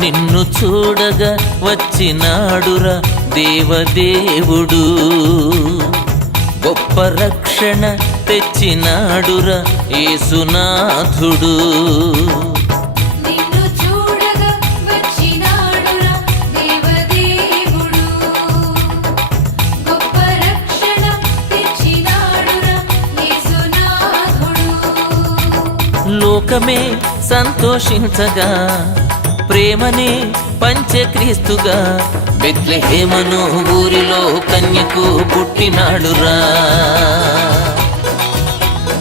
నిన్ను చూడగా వచ్చినాడురా దేవదేవుడు, గొప్ప రక్షణ తెచ్చినాడురా యేసునాథుడు. లోకమే సంతోషించగా ప్రేమనే పంచే క్రీస్తుగా బెత్లెహేమను ఊరిలో కన్యకు పుట్టినాడురా.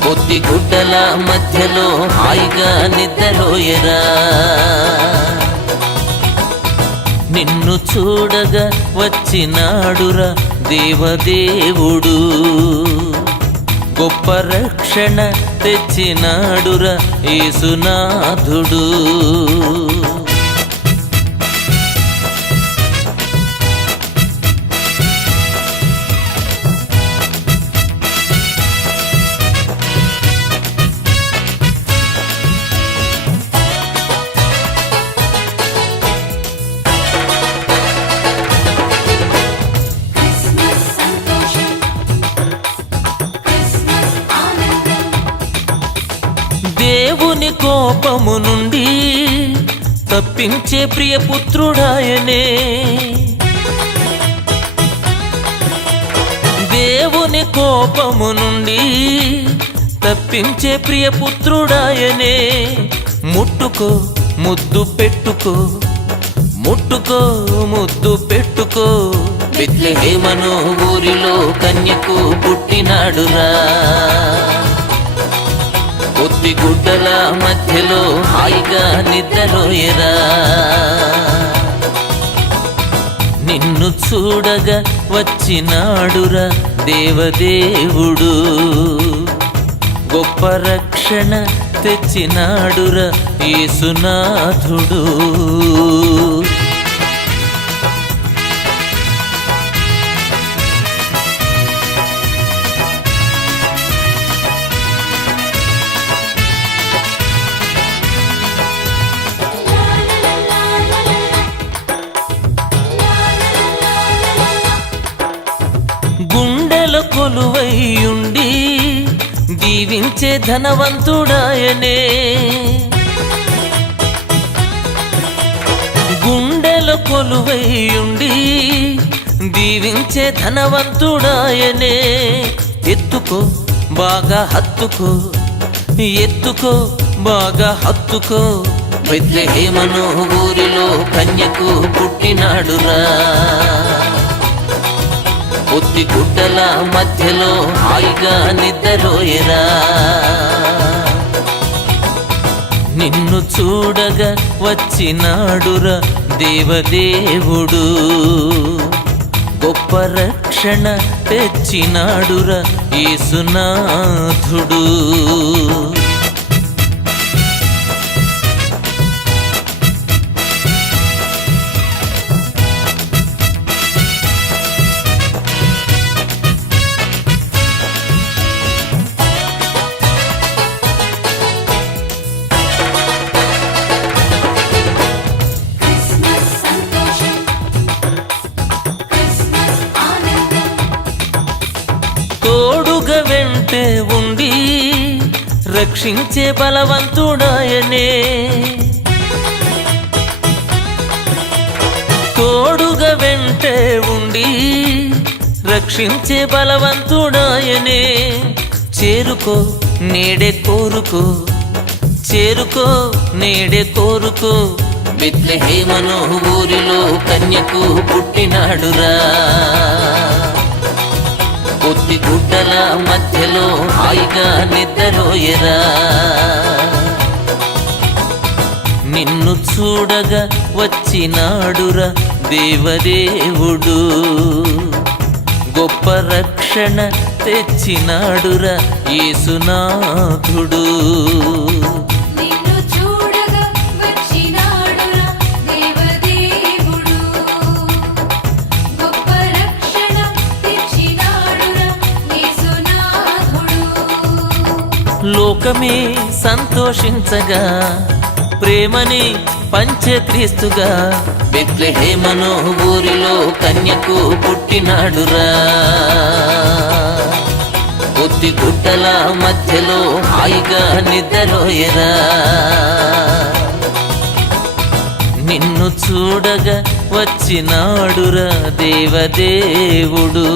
కొద్ది గుడ్డల మధ్యలో హాయిగా నిద్రలోయరా. నిన్ను చూడగా వచ్చినాడురా దేవదేవుడు, గొప్ప రక్షణ తెచ్చినాడురా యేసునాథుడు. దేవుని కోపము నుండి తప్పించే ప్రియపుత్రుడాయనే. దేవుని కోపము నుండి తప్పించే ప్రియపుత్రుడాయనే. ముట్టుకో ముద్దు పెట్టుకో, ముట్టుకో ముద్దు పెట్టుకో, బెత్లెహేమను ఊరిలో కన్యకు పుట్టినాడురా. కొద్ది గుడ్డల మధ్యలో హాయిగా నిద్రలోయరా. నిన్ను చూడగా వచ్చినాడురా దేవదేవుడు, గొప్ప రక్షణ తెచ్చినాడురా యేసునాథుడు. గుండెల కొలువైయుండి దీవించే ధనవంతుడాయనే. గుండెల కొలువైయుండి దీవించే ధనవంతుడాయనే. ఎత్తుకో బాగా హత్తుకో, ఎత్తుకో బాగా హత్తుకో, బెత్లెహేమను ఊరిలో కన్యకు పుట్టినాడురా. కొద్ది గుడ్డల మధ్యలో హాయిగా నిద్రలోయరా. నిన్ను చూడగా వచ్చినాడురా దేవదేవుడు, గొప్ప రక్షణ తెచ్చినాడురా యేసునాథుడు. తోడుగా వెంటే ఉండి రక్షించే బలవంతుడాయనే. తోడుగా వెంటే ఉండి రక్షించే బలవంతుడాయనే. చేరుకో నేడే కోరుకో, చేరుకో నేడే కోరుకో, బెత్లెహేమను ఊరిలో కన్యకు పుట్టినాడురా. కొద్ది గుడ్డల మధ్యలో హాయిగా నిద్రలోయరా. నిన్ను చూడగా వచ్చినాడురా దేవదేవుడు, గొప్ప రక్షణ తెచ్చినాడురా యేసునాథుడు. లోకమే సంతోషించగా ప్రేమని పంచక్రీస్తుగా బెత్లెహేమను ఊరిలో కన్యకు పుట్టినాడురా. పొత్తి గుడ్డల మధ్యలో హాయిగా నిద్రలోయరా. నిన్ను చూడగా వచ్చినాడురా దేవదేవుడు.